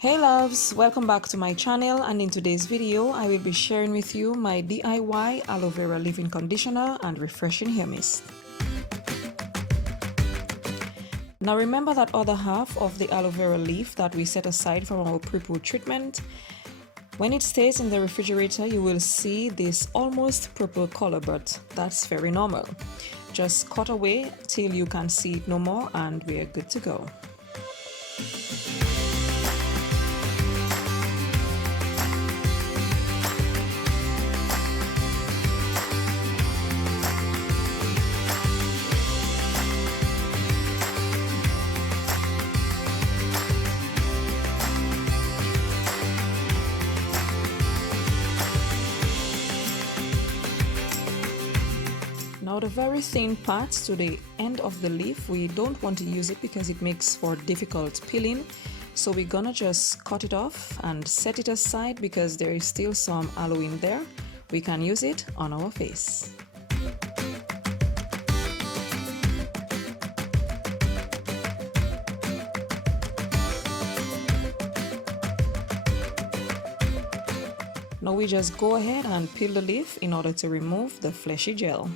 Hey loves, welcome back to my channel, and in today's video I will be sharing with you my DIY aloe vera leave-in conditioner and refreshing hair mist. Now remember that other half of the aloe vera leaf that we set aside from our pre-poo treatment. When it stays in the refrigerator, you will see this almost purple color, but that's very normal. Just cut away till you can see it no more and we're good to go. Now the very thin part to the end of the leaf, we don't want to use it because it makes for difficult peeling. So we're gonna just cut it off and set it aside because there is still some aloe in there. We can use it on our face. Now we just go ahead and peel the leaf in order to remove the fleshy gel.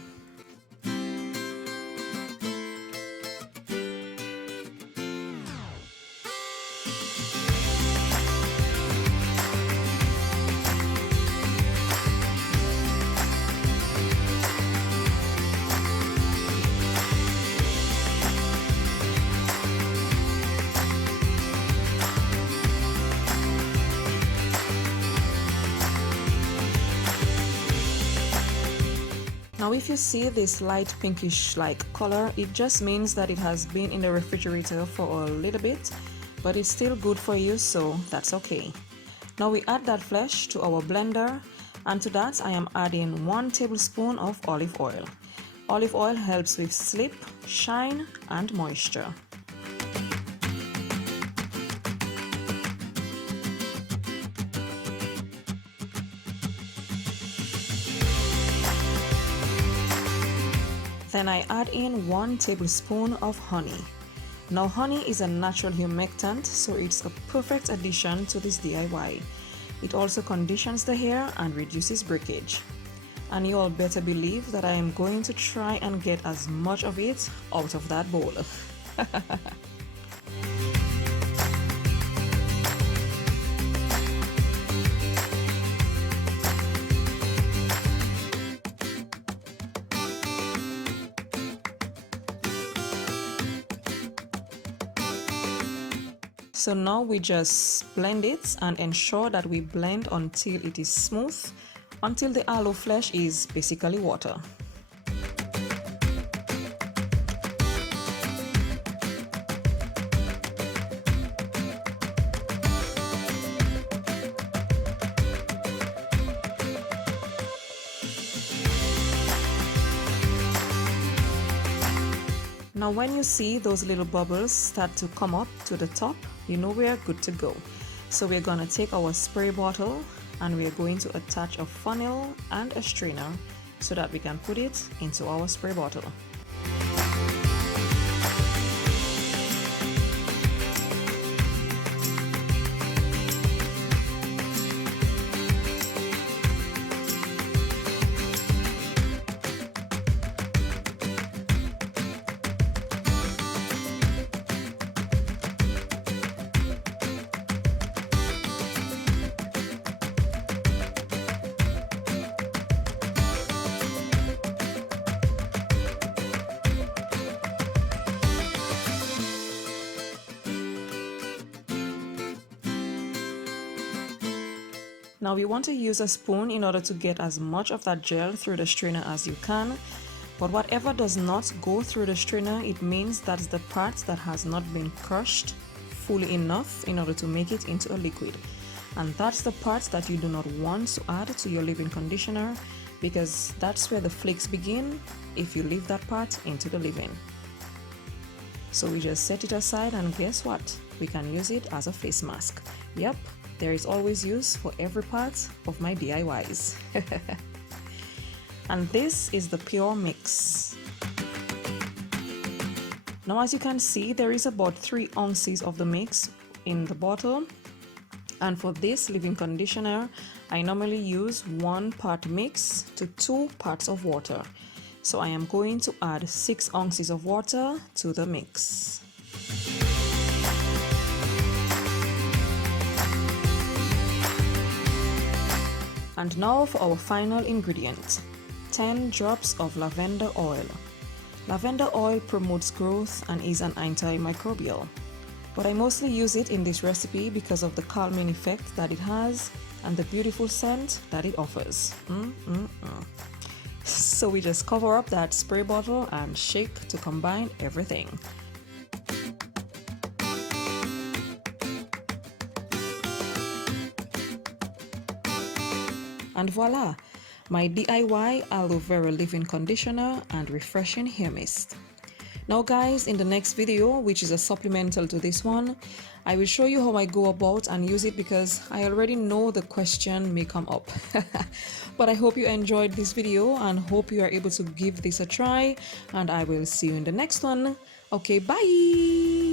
Now if you see this light pinkish like color, it just means that it has been in the refrigerator for a little bit, but it's still good for you, so that's okay. Now we add that flesh to our blender, and to that I am adding 1 tablespoon of olive oil. Olive oil helps with slip, shine and moisture. Then I add in 1 tablespoon of honey. Now honey is a natural humectant, so it's a perfect addition to this DIY. It also conditions the hair and reduces breakage. And you all better believe that I am going to try and get as much of it out of that bowl. So now we just blend it and ensure that we blend until it is smooth, until the aloe flesh is basically water. Now when you see those little bubbles start to come up to the top, you know we are good to go. So we're gonna take our spray bottle and we're going to attach a funnel and a strainer so that we can put it into our spray bottle. Now you want to use a spoon in order to get as much of that gel through the strainer as you can, but whatever does not go through the strainer, it means that's the part that has not been crushed fully enough in order to make it into a liquid. And that's the part that you do not want to add to your leave-in conditioner, because that's where the flakes begin if you leave that part into the leave-in. So we just set it aside, and guess what? We can use it as a face mask. Yep. There is always use for every part of my DIYs. And this is the pure mix. Now as you can see, there is about 3 ounces of the mix in the bottle, And for this leave-in conditioner, I normally use 1 part mix to 2 parts of water. So I am going to add 6 ounces of water to the mix. And now for our final ingredient, 10 drops of lavender oil. Lavender oil promotes growth and is an antimicrobial, but I mostly use it in this recipe because of the calming effect that it has and the beautiful scent that it offers. So we just cover up that spray bottle and shake to combine everything. And voila, my DIY aloe vera leave-in conditioner and refreshing hair mist. Now guys, in the next video, which is a supplemental to this one, I will show you how I go about and use it because I already know the question may come up. But I hope you enjoyed this video and hope you are able to give this a try, and I will see you in the next one. Okay, bye!